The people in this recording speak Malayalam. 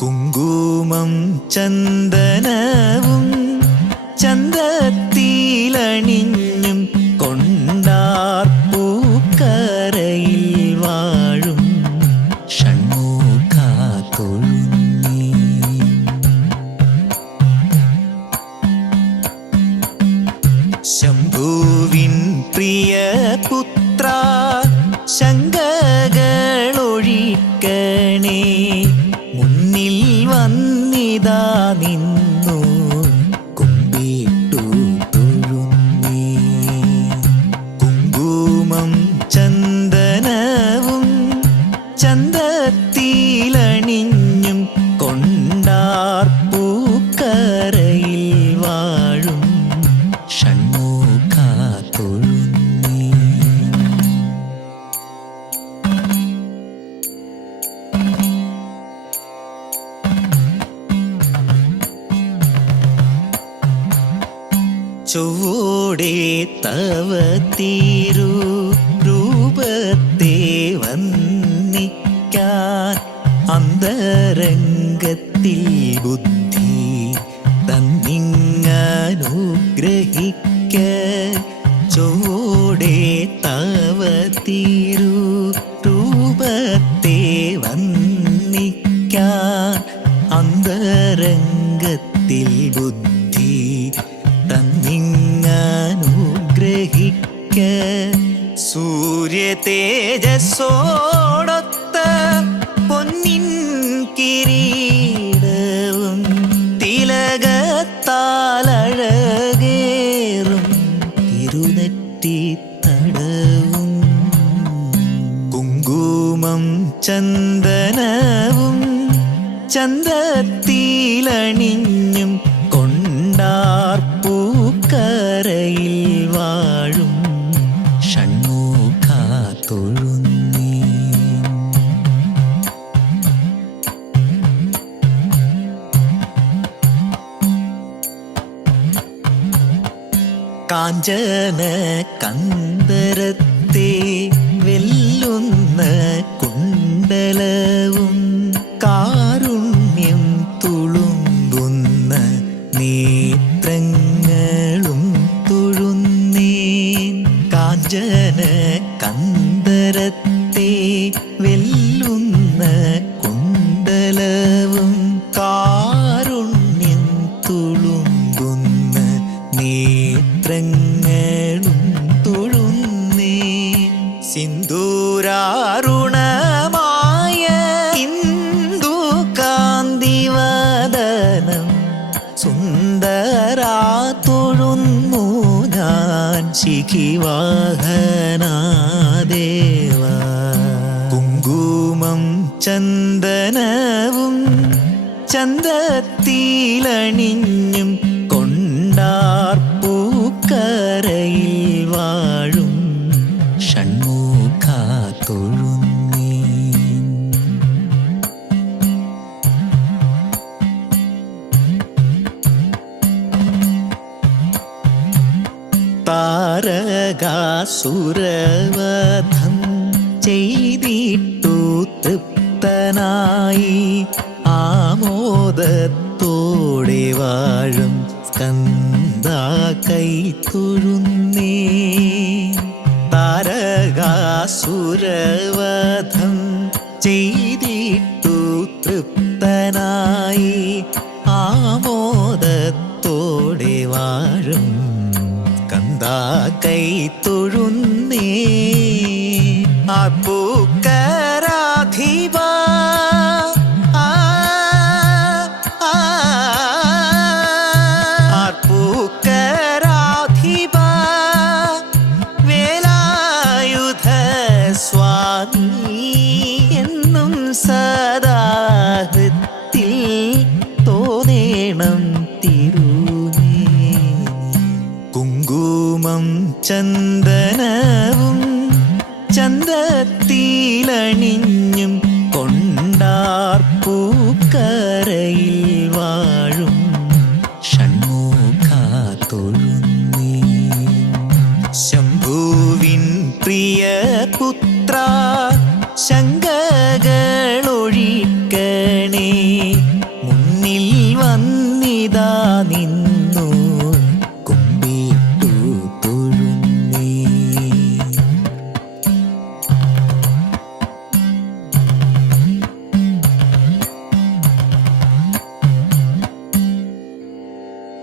കുങ്കുമം ചന്ദനവും ചന്തത്തിലണിഞ്ഞും കൊണ്ടാർ പൂക്കരയിൽ വാഴും ഷൺമുഖ ശംഭുവിൻ പ്രിയ പുത്ര ശങ്കകളൊഴിക്കണേ മുന്നിൽ വന്നിതാ നിന്നു കുങ്കുമം ചന്ദനവും ചന്തത്തിലണിഞ്ഞും കൊണ്ടാർ പൂക്കരയിൽ വാഴും ഷൺമുഖ തൊഴുന്നേ. ചുവോടെ തവ തീരു രൂപത്തെ വന്നിക്കാൻ അന്തരംഗത്തിൽ ബുദ്ധി തന്നിങ്ങനുഗ്രഹിക്ക. ചോടെ തവ തീരു രൂപത്തെ വന്നിക്കാൻ അന്തരംഗത്തിൽ ബുദ്ധി സൂര്യ തേജസ്സോടൊത്ത പൊന്നിൻ കിരീടവും തിലകത്താലഴകേറും തിരുനെറ്റി തടവും കുങ്കുമം ചന്ദനവും ചന്തത്തിലണിഞ്ഞും കാഞ്ചന കന്തരത്തെ വെല്ലുന്ന കുണ്ടലവും കാരുണ്യം തുളുമ്പുന്ന നേത്രങ്ങളും തുഴുന്നേ കാഞ്ചന നേത്രങ്ങളും തൊഴുന്നേ. സിന്ദൂരാരുണമായ ഹിന്ദു കാന്തിവദനം സുന്ദരാ തൊഴുന്നു ഞാൻ ശിഖിവാഹനാദേവ പൂക്കരയിൽ വാഴും ഷൺമുഖ തൊഴുന്നീ താരകാസുരവധം ചെയ്തിട്ടു തൃപ്തനായി ആമോദത്തോടെ വാഴും സ്കന്ദ കൈ തൊഴുന്നേ. താരകാസുരവധം ചെയ്തിട്ടു തൃപ്തനായി. ആമോദത്തോടെ വാഴും കന്താ കൈ തൊഴുന്നേ. ചന്ദനവും ചന്തത്തിലണിഞ്ഞും കൊണ്ടാർ